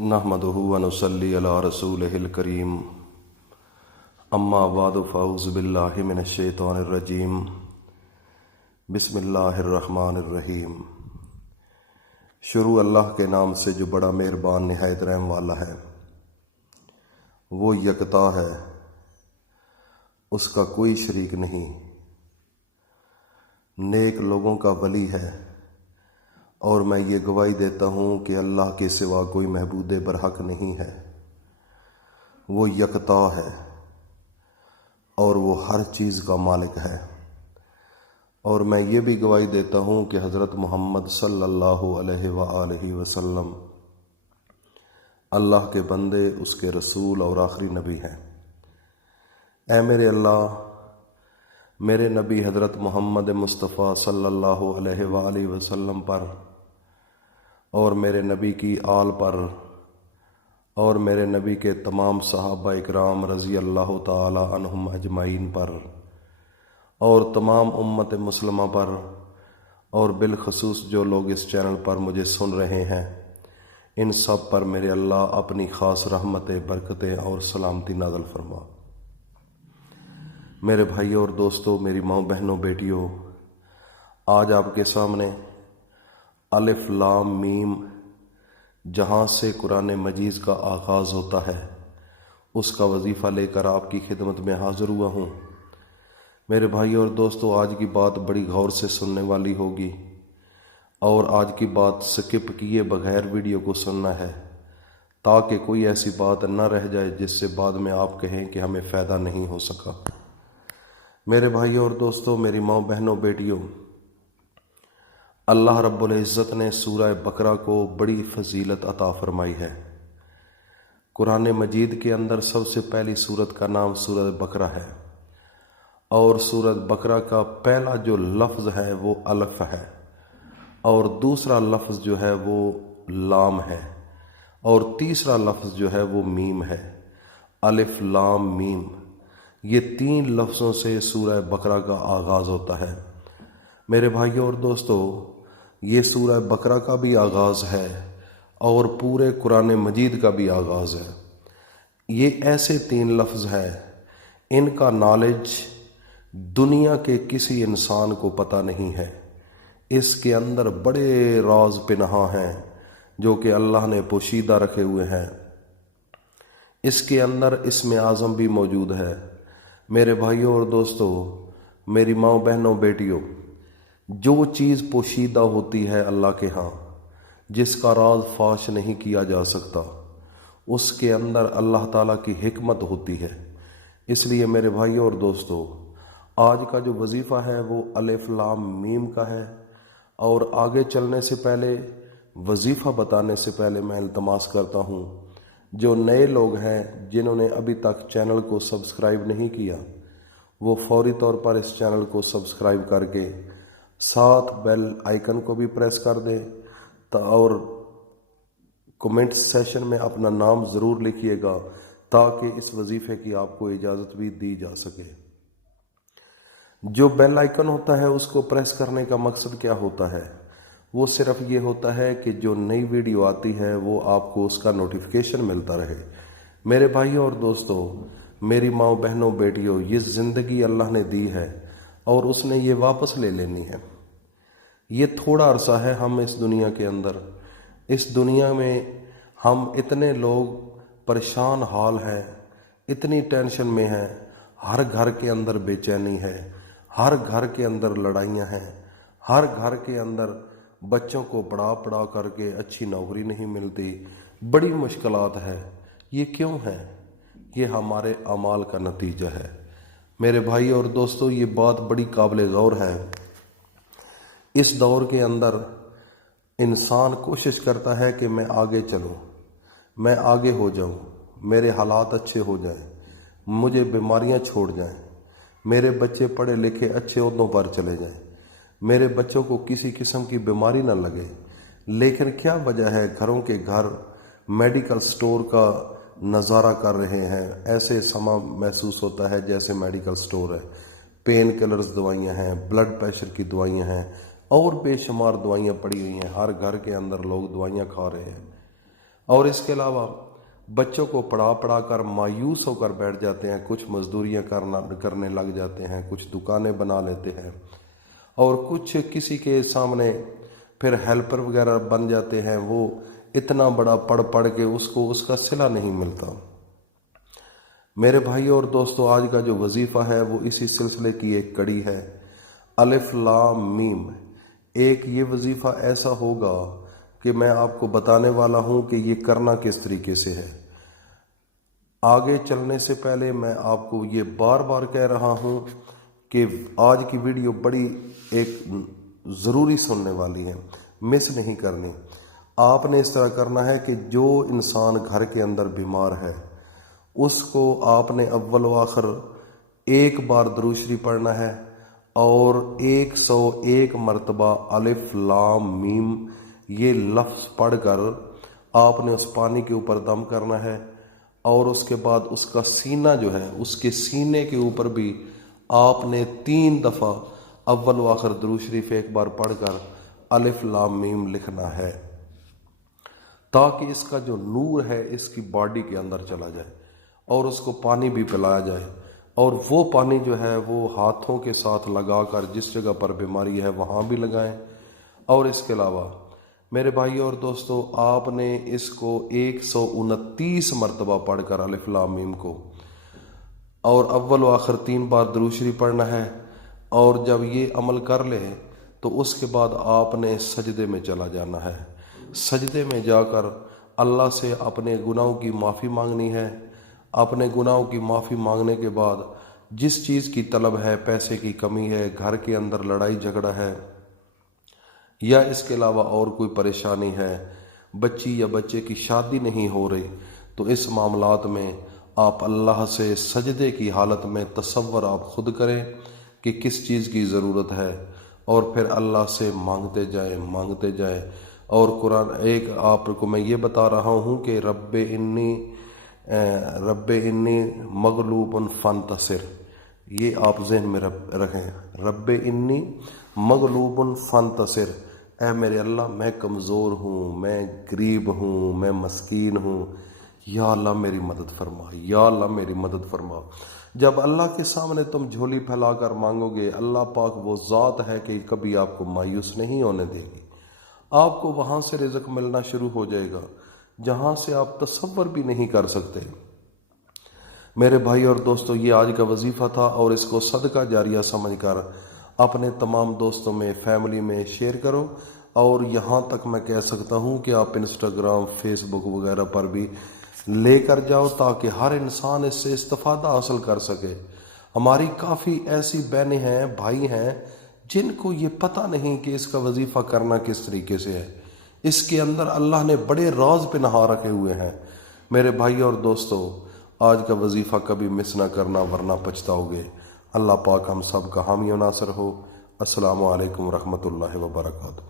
نحمدہ ونصلی علی رسولہ الکریم اما بعد فاعوذ باللہ من الشیطان الرجیم بسم اللہ الرحمن الرحیم۔ شروع اللہ کے نام سے جو بڑا مہربان نہایت رحم والا ہے۔ وہ یکتا ہے، اس کا کوئی شریک نہیں، نیک لوگوں کا ولی ہے، اور میں یہ گواہی دیتا ہوں کہ اللہ کے سوا کوئی معبود برحق نہیں ہے۔ وہ یکتا ہے اور وہ ہر چیز کا مالک ہے، اور میں یہ بھی گواہی دیتا ہوں کہ حضرت محمد صلی اللہ علیہ وآلہ وسلم اللہ کے بندے، اس کے رسول اور آخری نبی ہیں۔ اے میرے اللہ، میرے نبی حضرت محمد مصطفیٰ صلی اللہ علیہ وآلہ وسلم پر اور میرے نبی کی آل پر اور میرے نبی کے تمام صحابہ اکرام رضی اللہ تعالی عنہم اجمعین پر اور تمام امت مسلمہ پر، اور بالخصوص جو لوگ اس چینل پر مجھے سن رہے ہیں، ان سب پر میرے اللہ اپنی خاص رحمتیں، برکتیں اور سلامتی نازل فرما۔ میرے بھائیوں اور دوستوں، میری ماں، بہنوں، بیٹیوں، آج آپ کے سامنے الف لام میم جہاں سے قرآن مجید کا آغاز ہوتا ہے، اس کا وظیفہ لے کر آپ کی خدمت میں حاضر ہوا ہوں۔ میرے بھائیوں اور دوستوں، آج کی بات بڑی غور سے سننے والی ہوگی، اور آج کی بات سکپ کیے بغیر ویڈیو کو سننا ہے، تاکہ کوئی ایسی بات نہ رہ جائے جس سے بعد میں آپ کہیں کہ ہمیں فائدہ نہیں ہو سکا۔ میرے بھائیوں اور دوستوں، میری ماں، بہنوں، بیٹیوں، اللہ رب العزت نے سورہ بقرہ کو بڑی فضیلت عطا فرمائی ہے۔ قرآن مجید کے اندر سب سے پہلی سورت کا نام سورہ بقرہ ہے، اور سورہ بقرہ کا پہلا جو لفظ ہے وہ الف ہے، اور دوسرا لفظ جو ہے وہ لام ہے، اور تیسرا لفظ جو ہے وہ میم ہے۔ الف لام میم، یہ تین لفظوں سے سورہ بقرہ کا آغاز ہوتا ہے۔ میرے بھائیوں اور دوستوں، یہ سورہ بقرہ کا بھی آغاز ہے اور پورے قرآن مجید کا بھی آغاز ہے۔ یہ ایسے تین لفظ ہیں، ان کا نالج دنیا کے کسی انسان کو پتہ نہیں ہے۔ اس کے اندر بڑے راز پنہاں ہیں جو کہ اللہ نے پوشیدہ رکھے ہوئے ہیں۔ اس کے اندر اسم اعظم بھی موجود ہے۔ میرے بھائیوں اور دوستوں، میری ماں، بہنوں، بیٹیوں، جو چیز پوشیدہ ہوتی ہے اللہ کے ہاں، جس کا راز فاش نہیں کیا جا سکتا، اس کے اندر اللہ تعالیٰ کی حکمت ہوتی ہے۔ اس لیے میرے بھائیوں اور دوستوں، آج کا جو وظیفہ ہے وہ الف لام میم کا ہے، اور آگے چلنے سے پہلے، وظیفہ بتانے سے پہلے، میں التماس کرتا ہوں جو نئے لوگ ہیں جنہوں نے ابھی تک چینل کو سبسکرائب نہیں کیا، وہ فوری طور پر اس چینل کو سبسکرائب کر کے ساتھ بیل آئیکن کو بھی پریس کر دیں، اور کومنٹ سیشن میں اپنا نام ضرور لکھیے گا تاکہ اس وظیفے کی آپ کو اجازت بھی دی جا سکے۔ جو بیل آئیکن ہوتا ہے اس کو پریس کرنے کا مقصد کیا ہوتا ہے؟ وہ صرف یہ ہوتا ہے کہ جو نئی ویڈیو آتی ہے وہ آپ کو اس کا نوٹیفیکیشن ملتا رہے۔ میرے بھائیوں اور دوستوں، میری ماں، بہنوں، بیٹیوں، یہ زندگی اللہ نے دی ہے اور اس نے یہ واپس لے لینی ہے۔ یہ تھوڑا عرصہ ہے ہم اس دنیا کے اندر، اس دنیا میں ہم اتنے لوگ پریشان حال ہیں، اتنی ٹینشن میں ہیں، ہر گھر کے اندر بے چینی ہے، ہر گھر کے اندر لڑائیاں ہیں، ہر گھر کے اندر بچوں کو پڑھا کر کے اچھی نوکری نہیں ملتی، بڑی مشکلات ہے۔ یہ کیوں ہے؟ یہ ہمارے اعمال کا نتیجہ ہے۔ میرے بھائی اور دوستو، یہ بات بڑی قابل غور ہے۔ اس دور کے اندر انسان کوشش کرتا ہے کہ میں آگے چلوں، میں آگے ہو جاؤں، میرے حالات اچھے ہو جائیں، مجھے بیماریاں چھوڑ جائیں، میرے بچے پڑھے لکھے اچھے عہدوں پر چلے جائیں، میرے بچوں کو کسی قسم کی بیماری نہ لگے۔ لیکن کیا وجہ ہے گھروں کے گھر میڈیکل سٹور کا نظارہ کر رہے ہیں؟ ایسے سما محسوس ہوتا ہے جیسے میڈیکل سٹور ہے۔ پین کلرز دوائیاں ہیں، بلڈ پریشر کی دوائیاں ہیں، اور بے شمار دوائیاں پڑی ہوئی ہیں۔ ہر گھر کے اندر لوگ دوائیاں کھا رہے ہیں، اور اس کے علاوہ بچوں کو پڑھا پڑھا کر مایوس ہو کر بیٹھ جاتے ہیں، کچھ مزدوریاں کرنے لگ جاتے ہیں، کچھ دکانیں بنا لیتے ہیں، اور کچھ کسی کے سامنے پھر ہیلپر وغیرہ بن جاتے ہیں۔ وہ اتنا بڑا پڑھ کے اس کو اس کا صلہ نہیں ملتا۔ میرے بھائی اور دوستو، آج کا جو وظیفہ ہے وہ اسی سلسلے کی ایک کڑی ہے، الف لام میم۔ ایک یہ وظیفہ ایسا ہوگا کہ میں آپ کو بتانے والا ہوں کہ یہ کرنا کس طریقے سے ہے۔ آگے چلنے سے پہلے میں آپ کو یہ بار بار کہہ رہا ہوں کہ آج کی ویڈیو بڑی ایک ضروری سننے والی ہے، مس نہیں کرنی۔ آپ نے اس طرح کرنا ہے کہ جو انسان گھر کے اندر بیمار ہے اس کو آپ نے اول و آخر ایک بار درود شریف پڑھنا ہے اور 101 مرتبہ الف لام میم یہ لفظ پڑھ کر آپ نے اس پانی کے اوپر دم کرنا ہے، اور اس کے بعد اس کا سینہ جو ہے، اس کے سینے کے اوپر بھی آپ نے 3 دفعہ اول و آخر درود شریف ایک بار پڑھ کر الف لام میم لکھنا ہے، تاکہ اس کا جو نور ہے اس کی باڈی کے اندر چلا جائے اور اس کو پانی بھی پلایا جائے، اور وہ پانی جو ہے وہ ہاتھوں کے ساتھ لگا کر جس جگہ پر بیماری ہے وہاں بھی لگائیں۔ اور اس کے علاوہ میرے بھائی اور دوستو، آپ نے اس کو 129 مرتبہ پڑھ کر الف لام میم کو، اور اول و آخر 3 بار درود شریف پڑھنا ہے، اور جب یہ عمل کر لے تو اس کے بعد آپ نے سجدے میں چلا جانا ہے۔ سجدے میں جا کر اللہ سے اپنے گناہوں کی معافی مانگنی ہے۔ اپنے گناہوں کی معافی مانگنے کے بعد جس چیز کی طلب ہے، پیسے کی کمی ہے، گھر کے اندر لڑائی جھگڑا ہے، یا اس کے علاوہ اور کوئی پریشانی ہے، بچی یا بچے کی شادی نہیں ہو رہی، تو اس معاملات میں آپ اللہ سے سجدے کی حالت میں تصور آپ خود کریں کہ کس چیز کی ضرورت ہے، اور پھر اللہ سے مانگتے جائیں۔ اور قرآن ایک آپ کو میں یہ بتا رہا ہوں کہ رب انی مغلوب فانتصر، یہ آپ ذہن میں رکھیں، رب انی مغلوب فانتصر، اے میرے اللہ میں کمزور ہوں، میں غریب ہوں، میں مسکین ہوں، یا اللہ میری مدد فرما، یا اللہ میری مدد فرما۔ جب اللہ کے سامنے تم جھولی پھیلا کر مانگو گے، اللہ پاک وہ ذات ہے کہ کبھی آپ کو مایوس نہیں ہونے دے گی۔ آپ کو وہاں سے رزق ملنا شروع ہو جائے گا جہاں سے آپ تصور بھی نہیں کر سکتے۔ میرے بھائی اور دوستو، یہ آج کا وظیفہ تھا، اور اس کو صدقہ جاریہ سمجھ کر اپنے تمام دوستوں میں، فیملی میں شیئر کرو، اور یہاں تک میں کہہ سکتا ہوں کہ آپ انسٹاگرام، فیس بک وغیرہ پر بھی لے کر جاؤ تاکہ ہر انسان اس سے استفادہ حاصل کر سکے۔ ہماری کافی ایسی بہنیں ہیں، بھائی ہیں جن کو یہ پتہ نہیں کہ اس کا وظیفہ کرنا کس طریقے سے ہے۔ اس کے اندر اللہ نے بڑے راز پہ نہا رکھے ہوئے ہیں۔ میرے بھائی اور دوستو، آج کا وظیفہ کبھی مس نہ کرنا ورنہ پچھتاؤ گے۔ اللہ پاک ہم سب کا حامی و ناصر ہو۔ السلام علیکم ورحمۃ اللہ وبرکاتہ۔